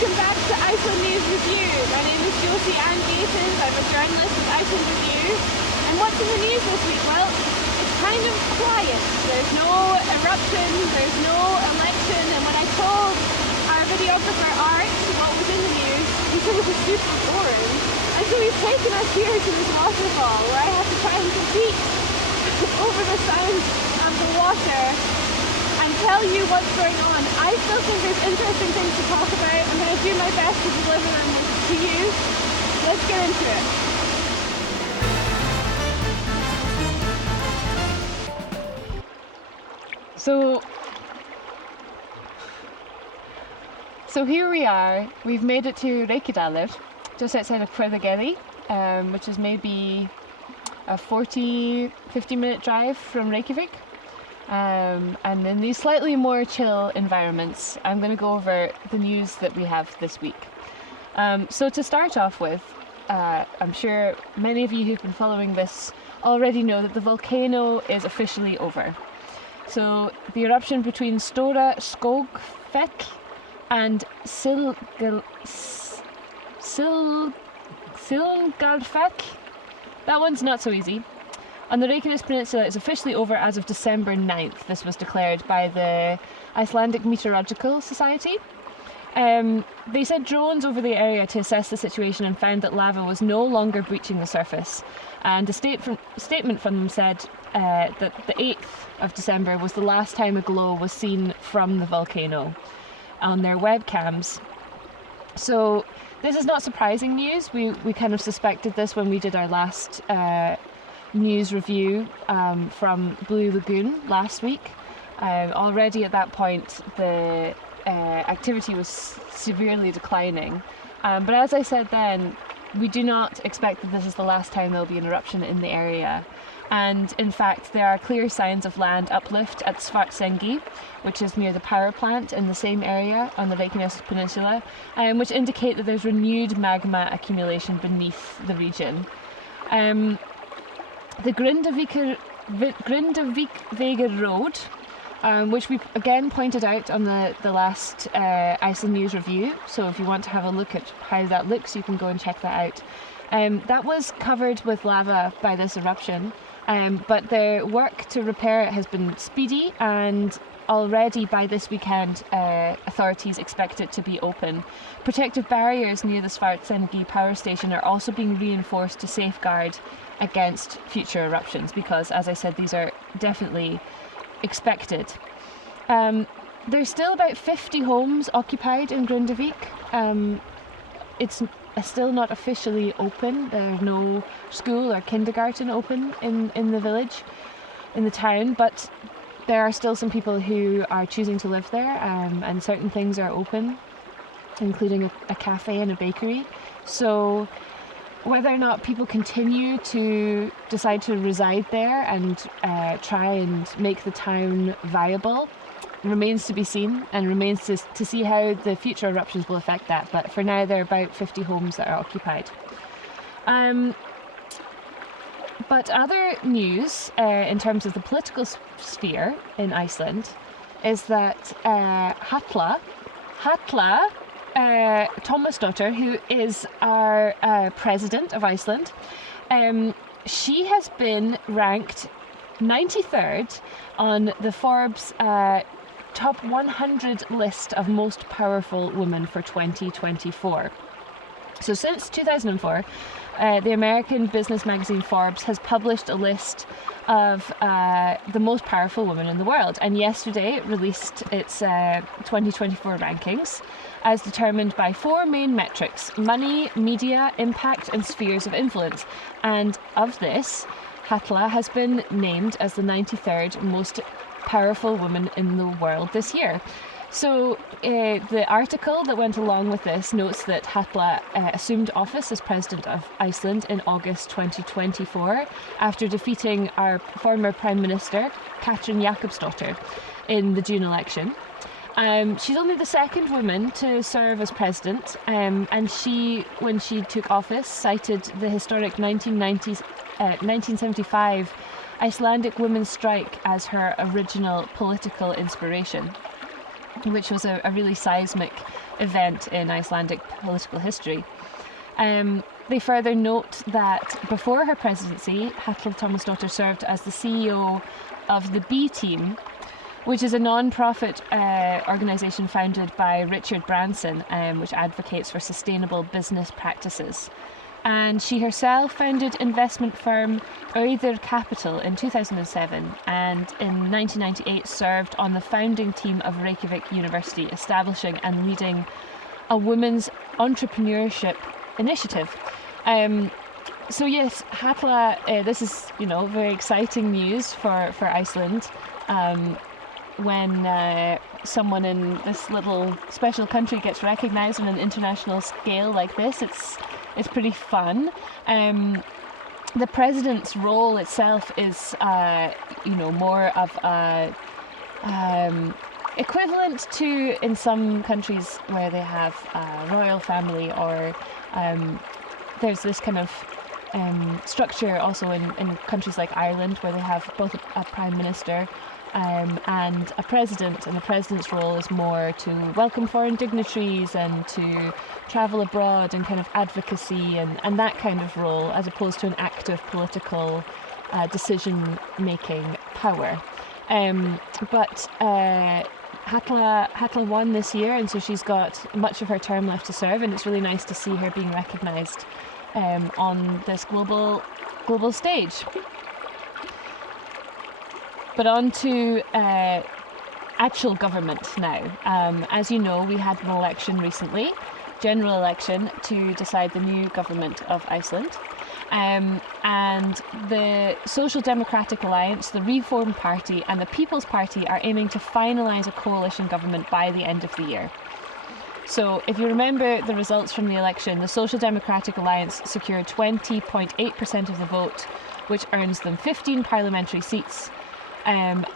Welcome back to Iceland News Review. My name is Josie and Gaitens. I'm a journalist with Iceland Review. And what's in the news this week? Well, it's kind of quiet. There's no eruption, there's no election, and when I told our videographer Art what was in the news, he said it was super boring. And so he's taken us here to this waterfall where I have to try and compete over the sound of the water and tell you what's going on. I still think there's interesting things to talk about. I'm going to do my best to deliver them to you. Let's get into it. So here we are. We've made it to Reykjadalur, just outside of Grindavíkurvegur, which is maybe a 40-50 minute drive from Reykjavik. And in these slightly more chill environments, I'm going to go over the news that we have this week. So to start off with, I'm sure many of you who've been following this already know that the volcano is officially over. So the eruption between Stora Skogfell and Silgarfell, that one's not so easy. On the Reykjanes Peninsula, it's officially over as of December 9th. This was declared by the Icelandic Meteorological Society. They sent drones over the area to assess the situation and found that lava was no longer breaching the surface. And a statement from them said that the 8th of December was the last time a glow was seen from the volcano on their webcams. So this is not surprising news. We kind of suspected this when we did our last news review from Blue Lagoon last week. Already at that point the activity was severely declining, but as I said then, we do not expect that this is the last time there will be an eruption in the area. And in fact there are clear signs of land uplift at Svartsengi, which is near the power plant in the same area on the Reykjanes Peninsula, which indicate that there's renewed magma accumulation beneath the region. The Grindavíkurvegur road, which we again pointed out on the last Iceland News Review, so if you want to have a look at how that looks, you can go and check that out. That was covered with lava by this eruption, but the work to repair it has been speedy, and already by this weekend authorities expect it to be open. Protective barriers near the Svartsengi power station are also being reinforced to safeguard against future eruptions, because as I said, these are definitely expected. There's still about 50 homes occupied in Grindavik. It's still not officially open. There's no school or kindergarten open in the village, in the town, but there are still some people who are choosing to live there, and certain things are open, including a cafe and a bakery. So whether or not people continue to decide to reside there and try and make the town viable remains to be seen, and remains to see how the future eruptions will affect that. But for now, there are about 50 homes that are occupied. But other news in terms of the political sphere in Iceland is that Halla Tómasdóttir, who is our president of Iceland, she has been ranked 93rd on the Forbes top 100 list of most powerful women for 2024. So since 2004, the American business magazine Forbes has published a list of the most powerful women in the world, and yesterday it released its 2024 rankings as determined by 4 main metrics: money, media, impact and spheres of influence. And of this, Halla has been named as the 93rd most powerful woman in the world this year. So the article that went along with this notes that Halla assumed office as president of Iceland in August 2024 after defeating our former Prime Minister, Katrín Jakobsdóttir, in the June election. She's only the second woman to serve as president, and she, when she took office, cited the historic 1975 Icelandic women's strike as her original political inspiration. which was a really seismic event in Icelandic political history. They further note that before her presidency, Halla Tómasdóttir served as the CEO of the B Team, which is a non-profit organisation founded by Richard Branson, which advocates for sustainable business practices. And she herself founded investment firm Auður Capital in 2007, and in 1998 served on the founding team of Reykjavik University, establishing and leading a women's entrepreneurship initiative. So yes, Halla, this is, very exciting news for Iceland. When someone in this little special country gets recognised on an international scale like this, it's pretty fun. The president's role itself is, more of a equivalent to in some countries where they have a royal family, or there's this kind of structure also in countries like Ireland, where they have both a prime minister and a president, and the president's role is more to welcome foreign dignitaries and to travel abroad and kind of advocacy and that kind of role, as opposed to an active political decision-making power. But Halla won this year, and so she's got much of her term left to serve, and it's really nice to see her being recognised on this global stage. But on to actual government now. As you know, we had an election recently, general election, to decide the new government of Iceland. And the Social Democratic Alliance, the Reform Party and the People's Party are aiming to finalise a coalition government by the end of the year. So if you remember the results from the election, the Social Democratic Alliance secured 20.8% of the vote, which earns them 15 parliamentary seats. And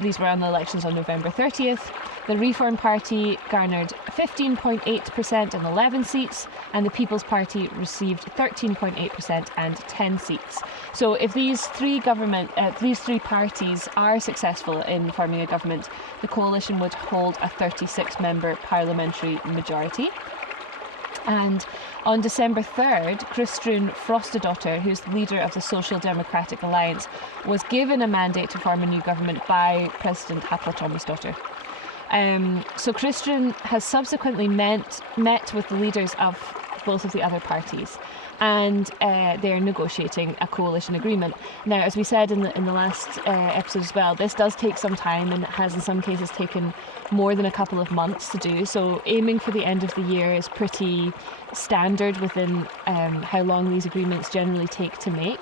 these were on the elections on November 30th. The Reform Party garnered 15.8% and 11 seats, and the People's Party received 13.8% and 10 seats. So if these three parties are successful in forming a government, the coalition would hold a 36-member parliamentary majority. And on December 3rd, Kristrún Frostadóttir, who's the leader of the Social Democratic Alliance, was given a mandate to form a new government by President Halla Tómasdóttir. So Kristrún has subsequently met with the leaders of both of the other parties, and they're negotiating a coalition agreement. Now, as we said in the last episode as well, this does take some time, and it has in some cases taken more than a couple of months to do. So aiming for the end of the year is pretty standard within how long these agreements generally take to make.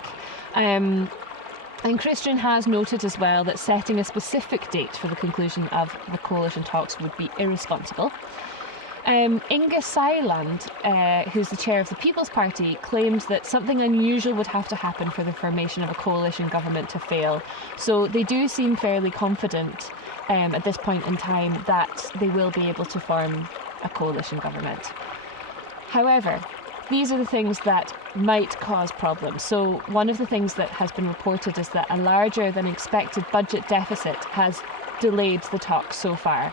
And Kristrún has noted as well that setting a specific date for the conclusion of the coalition talks would be irresponsible. Inga Sæland, who's the chair of the People's Party, claimed that something unusual would have to happen for the formation of a coalition government to fail. So they do seem fairly confident at this point in time that they will be able to form a coalition government. However, these are the things that might cause problems. So one of the things that has been reported is that a larger than expected budget deficit has delayed the talks so far.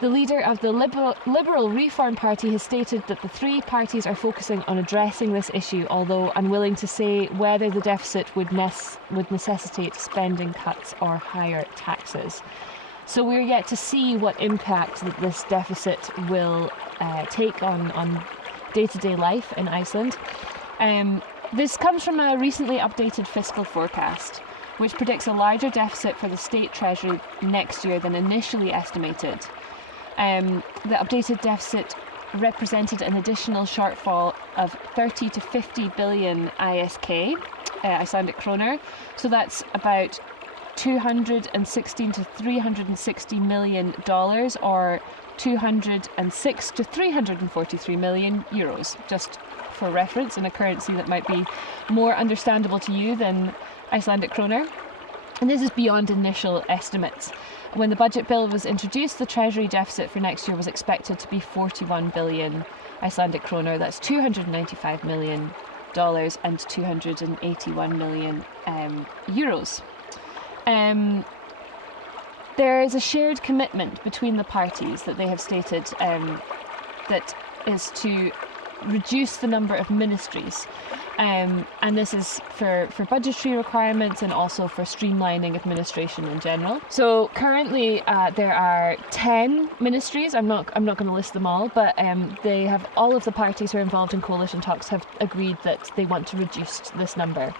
The leader of the Liberal Reform Party has stated that the three parties are focusing on addressing this issue, although unwilling to say whether the deficit would necessitate spending cuts or higher taxes. So we're yet to see what impact that this deficit will take on day-to-day life in Iceland. This comes from a recently updated fiscal forecast, which predicts a larger deficit for the state treasury next year than initially estimated. The updated deficit represented an additional shortfall of 30 to 50 billion ISK, Icelandic kroner. So that's about $216 to $360 million, or 206 to 343 million euros, just for reference, in a currency that might be more understandable to you than Icelandic kroner. And this is beyond initial estimates. When the budget bill was introduced, the treasury deficit for next year was expected to be 41 billion Icelandic kroner. That's $295 million and 281 million euros. there is a shared commitment between the parties that they have stated that is to reduce the number of ministries, and this is for budgetary requirements and also for streamlining administration in general. So currently there are 10 ministries. I'm not going to list them all, but they have, all of the parties who are involved in coalition talks have agreed that they want to reduce this number.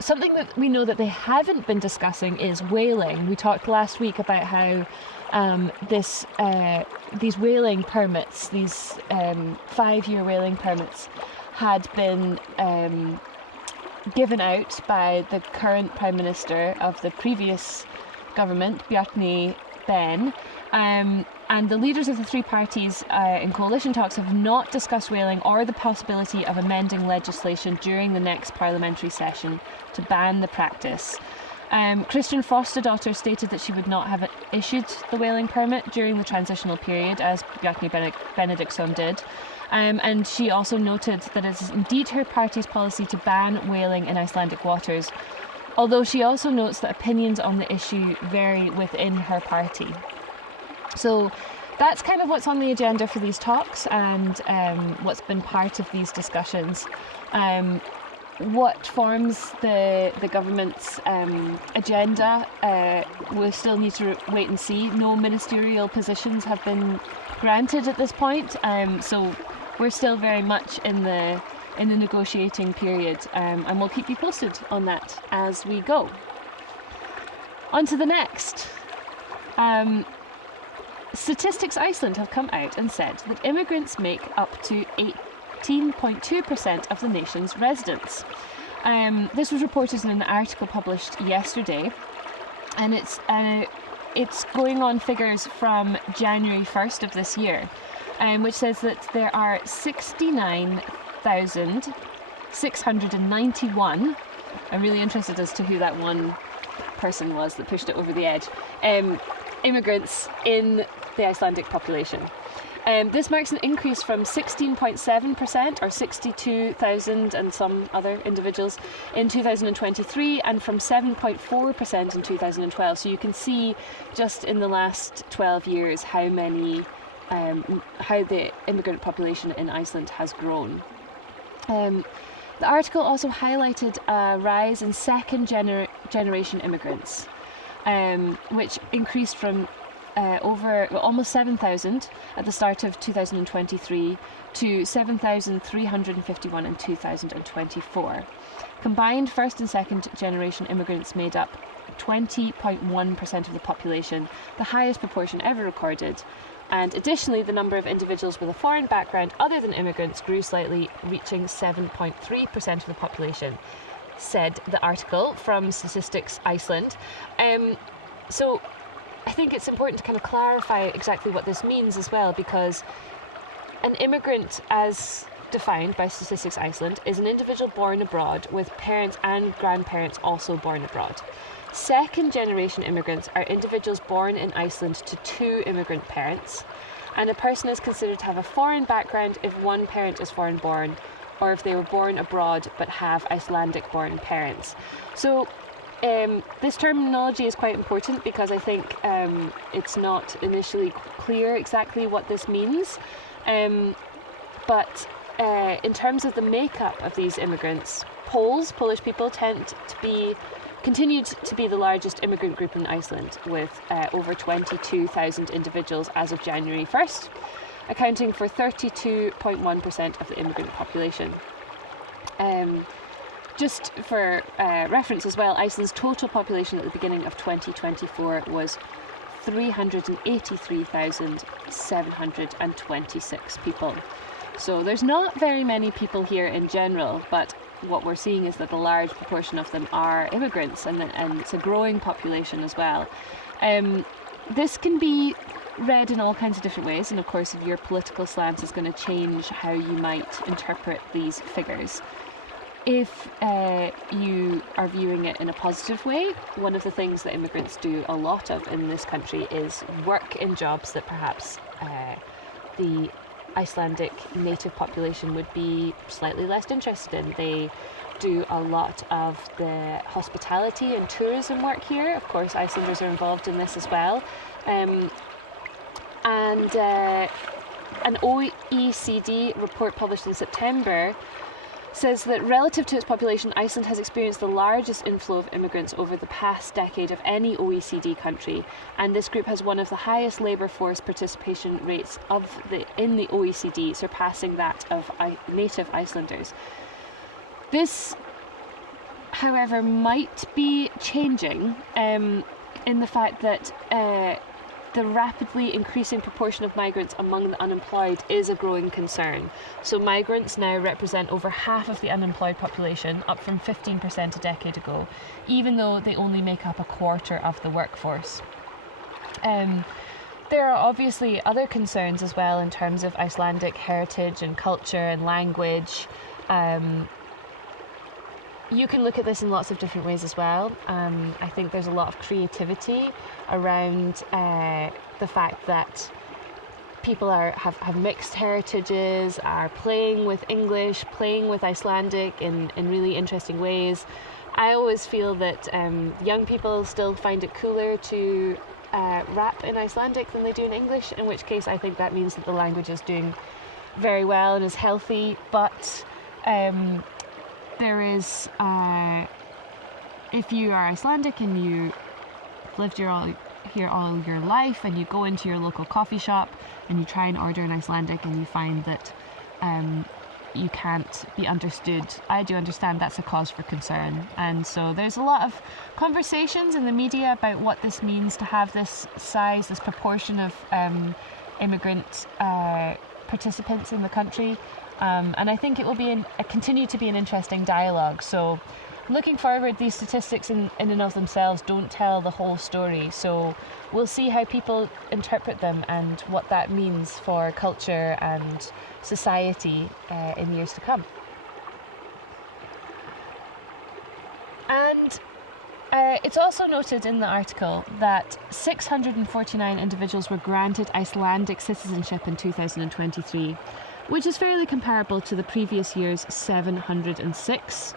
Something that we know that they haven't been discussing is whaling. We talked last week about how these whaling permits, these 5-year whaling permits, had been given out by the current Prime Minister of the previous government, Bjarni Ben. And the leaders of the three parties in coalition talks have not discussed whaling or the possibility of amending legislation during the next parliamentary session to ban the practice. Kristian Frostadóttir stated that she would not have issued the whaling permit during the transitional period, as Bjarni Benediktsson did. And she also noted that it is indeed her party's policy to ban whaling in Icelandic waters, although she also notes that opinions on the issue vary within her party. So that's kind of what's on the agenda for these talks and what's been part of these discussions. What forms the government's agenda, we'll still need to wait and see. No ministerial positions have been granted at this point, so we're still very much in the negotiating period, and we'll keep you posted on that as we go. On to the next. Statistics Iceland have come out and said that immigrants make up to 18.2% of the nation's residents. This was reported in an article published yesterday, and it's going on figures from January 1st of this year, which says that there are 69,691. I'm really interested as to who that one person was that pushed it over the edge. Immigrants in the Icelandic population. This marks an increase from 16.7% or 62,000 and some other individuals in 2023 and from 7.4% in 2012. So you can see just in the last 12 years how the immigrant population in Iceland has grown. The article also highlighted a rise in second generation immigrants, which increased from almost 7,000 at the start of 2023 to 7,351 in 2024. Combined first and second generation immigrants made up 20.1% of the population, the highest proportion ever recorded. And additionally, the number of individuals with a foreign background other than immigrants grew slightly, reaching 7.3% of the population, said the article from Statistics Iceland. So I think it's important to kind of clarify exactly what this means as well, because an immigrant, as defined by Statistics Iceland, is an individual born abroad with parents and grandparents also born abroad. Second generation immigrants are individuals born in Iceland to two immigrant parents, and a person is considered to have a foreign background if one parent is foreign born or if they were born abroad but have Icelandic born parents. So this terminology is quite important because I think it's not initially clear exactly what this means, but in terms of the makeup of these immigrants, Polish people continued to be the largest immigrant group in Iceland, with over 22,000 individuals as of January 1st, accounting for 32.1% of the immigrant population. Just for reference as well, Iceland's total population at the beginning of 2024 was 383,726 people. So there's not very many people here in general, but what we're seeing is that a large proportion of them are immigrants, and it's a growing population as well. This can be read in all kinds of different ways, and of course your political stance is going to change how you might interpret these figures. If you are viewing it in a positive way, one of the things that immigrants do a lot of in this country is work in jobs that perhaps the Icelandic native population would be slightly less interested in. They do a lot of the hospitality and tourism work here. Of course, Icelanders are involved in this as well. And an OECD report published in September says that relative to its population, Iceland has experienced the largest inflow of immigrants over the past decade of any OECD country, and this group has one of the highest labour force participation rates in the OECD, surpassing that of native Icelanders. This, however, might be changing in the fact that the rapidly increasing proportion of migrants among the unemployed is a growing concern. So migrants now represent over half of the unemployed population, up from 15% a decade ago, even though they only make up a quarter of the workforce. There are obviously other concerns as well in terms of Icelandic heritage and culture and language. You can look at this in lots of different ways as well. I think there's a lot of creativity around the fact that people have mixed heritages, are playing with English, playing with Icelandic in really interesting ways. I always feel that young people still find it cooler to rap in Icelandic than they do in English, in which case I think that means that the language is doing very well and is healthy, but there is, if you are Icelandic and you've lived here all your life and you go into your local coffee shop and you try and order an Icelandic and you find that you can't be understood, I do understand that's a cause for concern. And so there's a lot of conversations in the media about what this means to have this size, this proportion of immigrant participants in the country. And I think it will be continue to be an interesting dialogue. So looking forward, these statistics in and of themselves don't tell the whole story. So we'll see how people interpret them and what that means for culture and society in years to come. And it's also noted in the article that 649 individuals were granted Icelandic citizenship in 2023. Which is fairly comparable to the previous year's 706.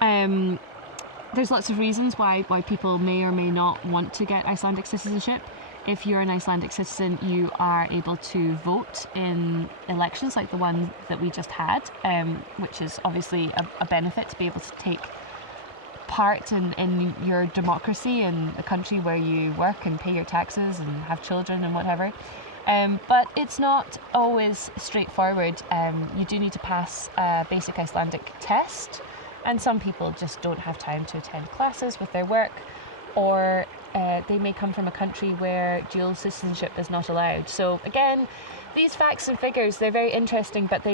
There's lots of reasons why people may or may not want to get Icelandic citizenship. If you're an Icelandic citizen, you are able to vote in elections like the one that we just had, which is obviously a benefit to be able to take part in your democracy in the country where you work and pay your taxes and have children and whatever. But it's not always straightforward. You do need to pass a basic Icelandic test, and some people just don't have time to attend classes with their work, or they may come from a country where dual citizenship is not allowed. So again, these facts and figures, they're very interesting, but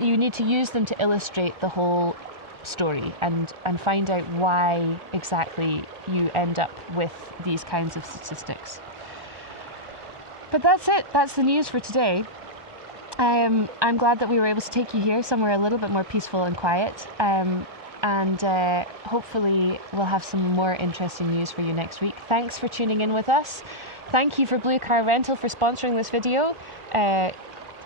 you need to use them to illustrate the whole story and find out why exactly you end up with these kinds of statistics. But that's it. That's the news for today. I'm glad that we were able to take you here somewhere a little bit more peaceful and quiet. And hopefully we'll have some more interesting news for you next week. Thanks for tuning in with us. Thank you for Blue Car Rental for sponsoring this video.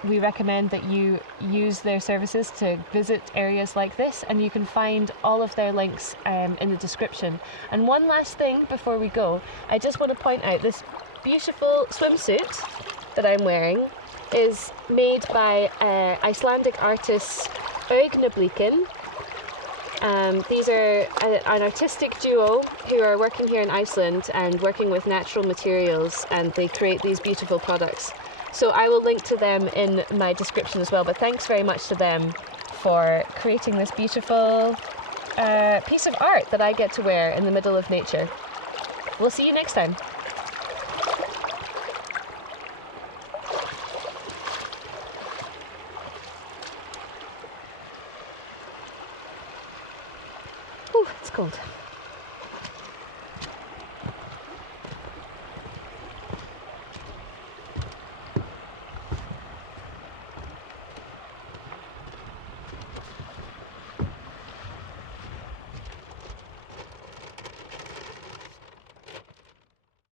We recommend that you use their services to visit areas like this, and you can find all of their links in the description. And one last thing before we go, I just want to point out this beautiful swimsuit that I'm wearing is made by Icelandic artists Augnablikin. These are an artistic duo who are working here in Iceland and working with natural materials, and they create these beautiful products. So I will link to them in my description as well, but thanks very much to them for creating this beautiful piece of art that I get to wear in the middle of nature. We'll see you next time. It's cold.